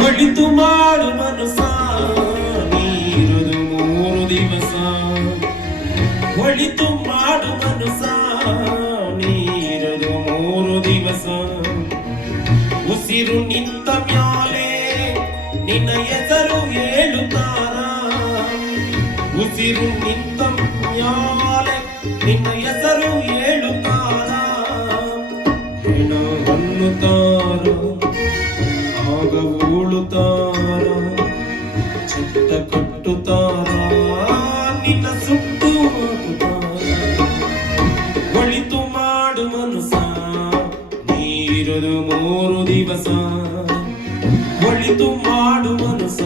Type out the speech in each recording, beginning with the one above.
ಒಳಿತು ಮಾಡು ಮನಸ ನೀರದು 3 ದಿವಸ. ಒಳಿತು ಮಾಡು ಮನಸ ನೀರದು 3 ದಿವಸ. ಉಸಿರು ನಿಂತ ಮ್ಯಾಲೆ ನಿನ್ನ ಹೆಸರು ಹೇಳುತ್ತಾರ. ಉಸಿರು ನಿಂತ ಮ್ಯಾಲೆ ನಿನ್ನ ಹೆಸರು ಹೇಳುತ್ತಾರ. ಹೆಣ ಅನ್ನುತ್ತಾರ ಆಗ ಉಳುತ್ತಾರ. ಚಟ್ಟ ಕಟ್ಟುತ್ತಾರ ನಿನ್ನ ಸುಟ್ಟು ಹಾಕುತ್ತಾರ. ಒಳಿತು ಮಾಡು ಮನಸ ನೀರದು 3 ದಿವಸ. ಒಳಿತು ಮಾಡು ಮನಸ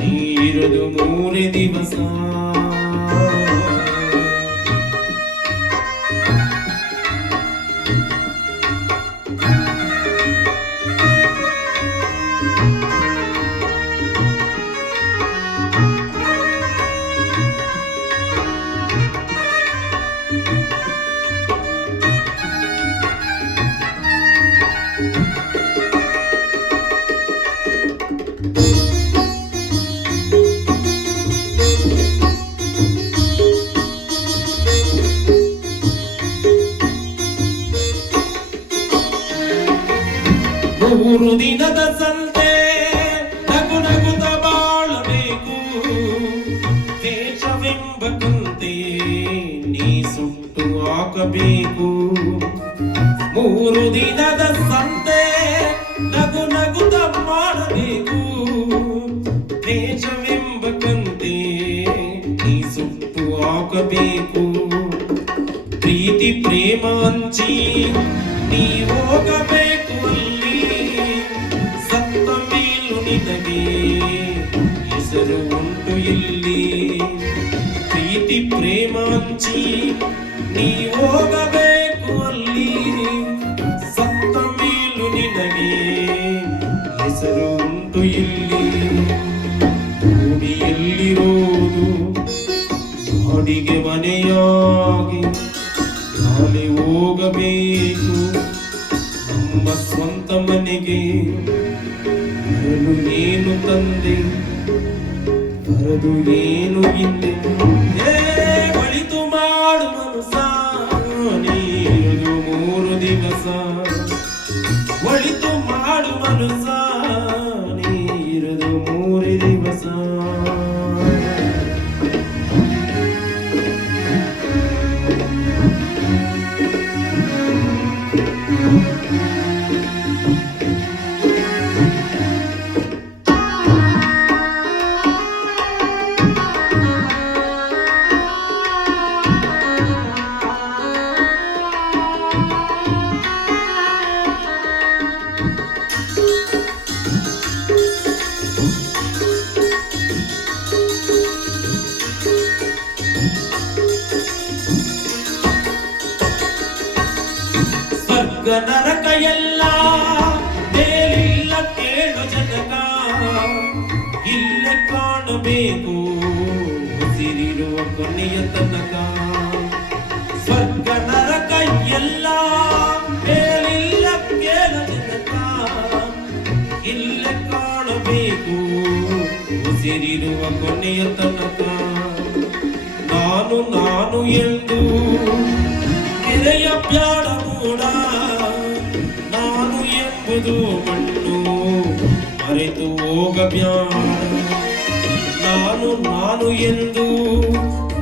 ನೀರದು 3 ದಿವಸ. ಮೂರು ದಿನದ ಸಂತೆ ನಗು ನಗುತ್ತ ಬಾಳಬೇಕು. ವೇಷವೆಂಬ ಕುಂತೆ ನೀ ಸುಟ್ಟು ಹಾಕಬೇಕು. 3 ದಿನದ ಸಂತೆ ನಗು ನಗುತ್ತ ಮಾಡಬೇಕು. ವೇಷವೆಂಬ ಕುಂತೆ ನೀ ಸುಟ್ಟು ಹಾಕಬೇಕು. ಪ್ರೀತಿ ಪ್ರೇಮ ಹಂಚಿ ನೀ ಹೋಗಬೇಕು ಅಲ್ಲಿ. ಸತ್ತ ಮೇಲೂ ನಿನಗೆ ಹೆಸರು ಉಂಟು ಇಲ್ಲಿ. ಪ್ರೀತಿ ಪ್ರೇಮ ಹಂಚಿ ನೀ ಹೋಗಬೇಕು ಅಲ್ಲಿ. ಸತ್ತ ಮೇಲೂ ನಿನಗೆ ಹೆಸರು ಉಂಟು ಇಲ್ಲಿ. ಭೂಮಿಯಲ್ಲಿರೋದು ಗಾಡಿಗೆ ಮನೆಯಾಗಿ ನಾಳೆ ಹೋಗಬೇಕು ನಮ್ಮ ಸ್ವಂತ ಮನೆಗೆ. ಬರಲು ಏನು ತಂದೆ ಬರದು ಏನು ಹಿಂದೆ. ಒಳಿತು ಮಾಡು ಮನಸ ನೀರದು 3 ದಿವಸ. ಒಳಿತು ಮಾಡು ಮನಸ ನೀರದು 3 ದಿವಸ. ಸ್ವರ್ಗ ನರಕ ಎಲ್ಲ ಮೇಲಿಲ್ಲ ಕೇಳು ಜನಕ. ಇಲ್ಲೇ ಕಾಣಬೇಕು ಉಸಿರಿರುವ ಕೊನೆಯ ತನಕ. ಸ್ವರ್ಗ ನರಕ ಎಲ್ಲ ಮೇಲಿಲ್ಲ ಕೇಳು ಜನಕ. ಇಲ್ಲೇ ಕಾಣಬೇಕು ಉಸಿರಿರುವ ಕೊನೆಯ ತನಕ. ನಾನು ನಾನು ಎಂದು ಮೆರೆಯ ಬ್ಯಾಡ ಮೂಡ. ನಾನು ಎಂಬುದು ಮಣ್ಣು ಮರೆತು ಹೋಗಬ್ಯಾಡ. ನಾನು ನಾನು ಎಂದು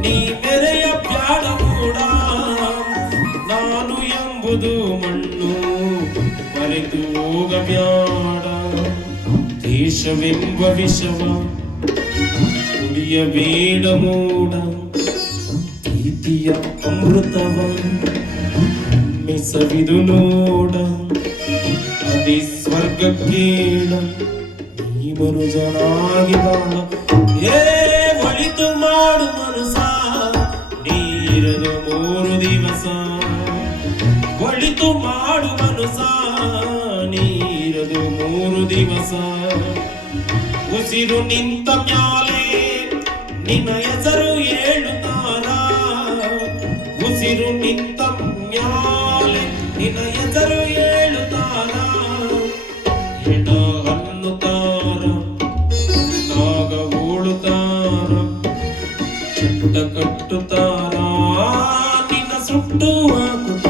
ನೀ ಮೆರೆಯ ಬ್ಯಾಡ ಮೂಡ. ನಾನು ಎಂಬುದು ಮಣ್ಣು ಮರೆತು ಹೋಗಬ್ಯಾಡ. ದೇಶವೆಂಬ ವಿಷವ ಕುಡಿಯಬೇಡ ಮೂಡ. ಪ್ರೀತಿಯ ಅಮೃತವ ಸವಿದು ನೋಡ. ಅದೇ ಸ್ವರ್ಗಕ್ಕೇಳ ನೀ ಮನುಜನಾಗಿ ಬಾಳ. ಒಳಿತು ಮಾಡು ಮನಸ ನೀರದು 3 ದಿವಸ. ಒಳಿತು ಮಾಡು ಮನಸ ನೀರದು 3 ದಿವಸ. ಉಸಿರು ನಿಂತ ಮ್ಯಾಲೆ ನಿನ್ನ ಹೆಸರು ಹೇಳುತ್ತಾರ. ಉಸಿರು ನಿಂತ ಮ್ಯಾಲೆ ನಿನ್ನ ಹೆಸರು ಹೇಳುತ್ತಾರ. ಹೆಣ ಅನ್ನುತ್ತಾರ ಹುಟ್ಟು ಹಾಕುತ್ತ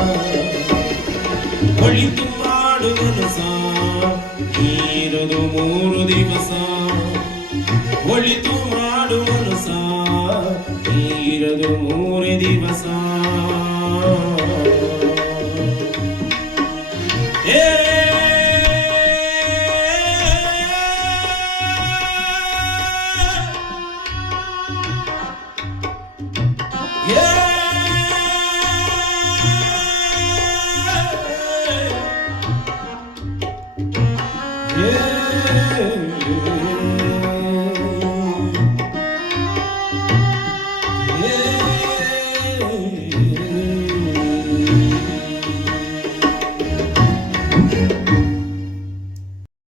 ಒಳಿತು ಮಾಡುವನು ಸಾ ಇರದು 3 ದಿವಸ ಒಳಿತು ಮಾಡುವನು ಸಾ ಇರದು 3 ದಿವಸ Yeah.